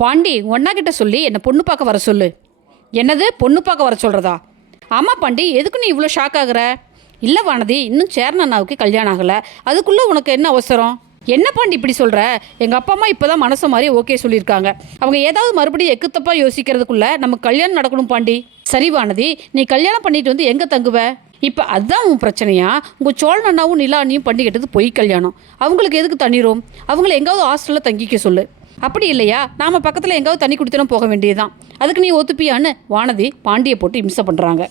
பாண்டி ஒன்னா கிட்ட சொல்லி என்னை பொண்ணு பார்க்க வர சொல்லு. என்னது பொண்ணு பார்க்க வர சொல்கிறதா? ஆமாம் பாண்டி, எதுக்கு நீ இவ்வளோ ஷாக் ஆகுற? இல்லை வானதி, இன்னும் சேரன் அண்ணாவுக்கு கல்யாணம் ஆகலை, அதுக்குள்ளே உனக்கு என்ன அவசரம்? என்ன பாண்டி இப்படி சொல்கிற? எங்கள் அப்பா அம்மா இப்போ தான் மனசு மாதிரி ஓகே சொல்லியிருக்காங்க. அவங்க ஏதாவது மறுபடியும் எக்குத்தப்பா யோசிக்கிறதுக்குள்ளே நமக்கு கல்யாணம் நடக்கணும் பாண்டி. சரி வானதி, நீ கல்யாணம் பண்ணிட்டு வந்து எங்கே தங்குவ? இப்போ அதுதான் உன் பிரச்சனையா? உங்கள் சோழன் அண்ணாவும் நிலானியும் பண்ணிக்கிட்டது பொய் கல்யாணம். அவங்களுக்கு எதுக்கு தண்ணி ரூம்? அவங்கள எங்காவது ஹாஸ்டலில் தங்கிக்க சொல்லு. அப்படி இல்லையா நாம் பக்கத்தில் எங்காவது தண்ணி குடித்தனும் போக வேண்டியதுதான். அதுக்கு நீ ஒத்துப்பியான்னு வானதி பாண்டியை போட்டு இம்சை பண்ணுறாங்க.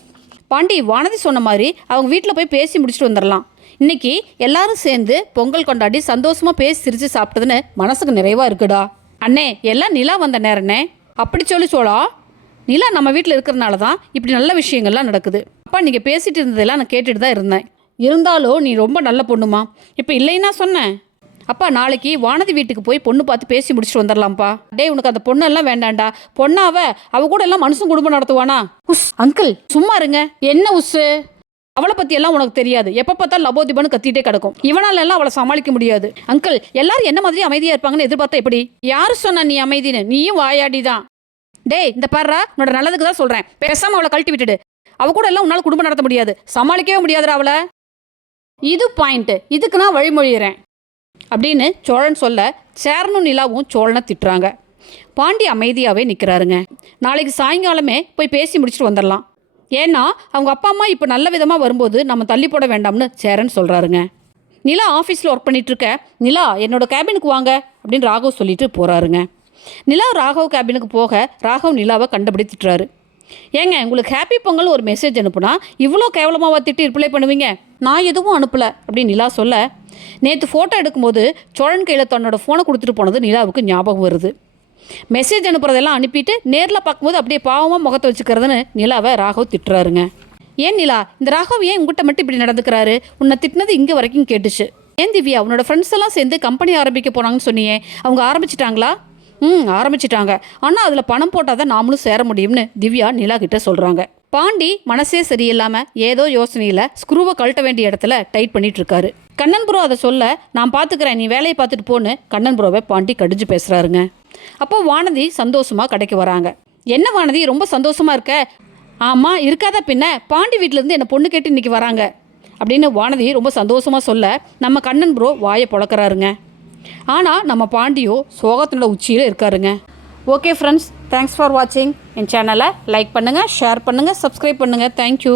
பாண்டி வானதி சொன்ன மாதிரி அவங்க வீட்டில் போய் பேசி முடிச்சுட்டு வந்துடலாம். இன்னைக்கு எல்லாரும் சேர்ந்து பொங்கல் கொண்டாடி சந்தோஷமாக பேசி சிரித்து சாப்பிட்டதுன்னு மனசுக்கு நிறைவாக இருக்குடா. அண்ணே, எல்லாம் நிலா வந்த நேரண்ணே. அப்படி சொல்லி சோழா, நிலா நம்ம வீட்டில் இருக்கிறனால தான் இப்படி நல்ல விஷயங்கள்லாம் நடக்குது. அப்பா நீங்கள் பேசிகிட்டு இருந்ததெல்லாம் நான் கேட்டுட்டு தான் இருந்தேன். இருந்தாலும் நீ ரொம்ப நல்ல பொண்ணுமா. இப்போ இல்லைன்னா சொன்னேன். அப்பா நாளைக்கு வானதி வீட்டுக்கு போய் பொண்ணு பார்த்து பேசி முடிச்சுட்டு வந்துடலாம்ப்பா. டேய், உனக்கு அந்த பொண்ணெல்லாம் வேண்டாண்டா. அவ கூட எல்லாம் மனுஷன் குடும்பம் நடத்துவானா? உஸ் அங்கிள் சும்மா இருங்க. என்ன உஸ்ஸு? அவளை பற்றி எல்லாம் உனக்கு தெரியாது. எப்போ பார்த்தாலும் லபோதிபன்னு கத்திட்டே கிடக்கும். இவனால எல்லாம் அவளை சமாளிக்க முடியாது. அங்கிள், எல்லாரும் என்ன மாதிரி அமைதியாக இருப்பாங்கன்னு எதிர்பார்த்தா எப்படி? யாரு சொன்னா நீ அமைதின்னு? நீயும் வாயாடி தான். டேய், இந்த பாருடா, உன்னோட நல்லதுக்கு தான் சொல்கிறேன். பேசாமல் அவளை கழட்டி விட்டுடு. அவ கூட எல்லாம் உன்னால் குடும்பம் நடத்த முடியாது, சமாளிக்கவே முடியாதுடா அவளை. இது பாயிண்ட்டு, இதுக்கு நான் வழிமொழிகிறேன் அப்படின்னு சோழன் சொல்ல சேரனும் நிலாவும் சோழனை திட்டுறாங்க. பாண்டி அமைதியாகவே நிற்கிறாருங்க. நாளைக்கு சாயங்காலமே போய் பேசி முடிச்சுட்டு வந்துடலாம். ஏன்னா அவங்க அப்பா அம்மா இப்போ நல்ல விதமாக வரும்போது நம்ம தள்ளி போட வேண்டாம்னு சேரன் சொல்கிறாருங்க. நிலா ஆஃபீஸில் ஒர்க் பண்ணிகிட்ருக்க. நிலா, என்னோட கேபினுக்கு வாங்க அப்படின்னு ராகவ் சொல்லிட்டு போகிறாருங்க. நிலா ராகவ் கேபினுக்கு போக ராகவ் நிலாவை கண்டுபிடி திட்டுறாரு. ஏங்க, உங்களுக்கு ஹாப்பி பொங்கல் ஒரு மெசேஜ் அனுப்புனா இவ்வளோ கேவலமாக திட்டி ரிப்ளை பண்ணுவீங்க? நான் எதுவும் அனுப்பலை அப்படின்னு நிலா சொல்ல, நேற்று ஃபோட்டோ எடுக்கும்போது சோழன் கையில் தன்னோட ஃபோனை கொடுத்துட்டு போனது நிலாவுக்கு ஞாபகம் வருது. மெசேஜ் அனுப்புறதெல்லாம் அனுப்பிட்டு நேரில் பார்க்கும்போது அப்படியே பாவமாக முகத்தை வச்சுக்கிறதுன்னு நிலாவை ராகவ் திட்டுறாருங்க. ஏன் நிலா, இந்த ராகவ் ஏன் உங்கள்கிட்ட மட்டும் இப்படி நடந்துக்கிறாரு? உன்னை திட்டினது இங்கே வரைக்கும் கேட்டுச்சு. ஏன் திவ்யா, உன்னோட ஃப்ரெண்ட்ஸ் எல்லாம் சேர்ந்து கம்பெனி ஆரம்பிக்க போனாங்கன்னு சொன்னியே, அவங்க ஆரம்பிச்சிட்டாங்களா? ஆரம்பிச்சிட்டாங்க. ஆனால் அதில் பணம் போட்டால் தான் நாமளும் சேர முடியும்னு திவ்யா நிலா கிட்ட சொல்கிறாங்க. பாண்டி மனசே சரியில்லாமல் ஏதோ யோசனையில் ஸ்க்ரூவை கழட்ட வேண்டிய இடத்துல டைட் பண்ணிட்டு இருக்காரு. கண்ணன் ப்ரோ அதை சொல்ல, நான் பார்த்துக்கிறேன், நீ வேலையை பார்த்துட்டு போன்னு கண்ணன் ப்ரோவை பாண்டி கடிஞ்சு பேசுகிறாருங்க. அப்போ வானதி சந்தோஷமாக கடைக்கு வராங்க. என்ன வானதி, ரொம்ப சந்தோஷமாக இருக்க? ஆமாம், இருக்காத பின்ன, பாண்டி வீட்டிலேருந்து என்னை பொண்ணு கேட்டு இன்றைக்கி வராங்க அப்படின்னு வானதி ரொம்ப சந்தோஷமாக சொல்ல நம்ம கண்ணன் ப்ரோ வாயை பொழக்கிறாருங்க. ஆனால் நம்ம பாண்டியோ சோகத்தோட உச்சியில் இருக்காருங்க. ஓகே ஃப்ரெண்ட்ஸ், தேங்க்ஸ் ஃபார் வாட்சிங். என் சேனலை லைக் பண்ணுங்கள், ஷேர் பண்ணுங்கள், சப்ஸ்கிரைப் பண்ணுங்கள். தேங்க்யூ.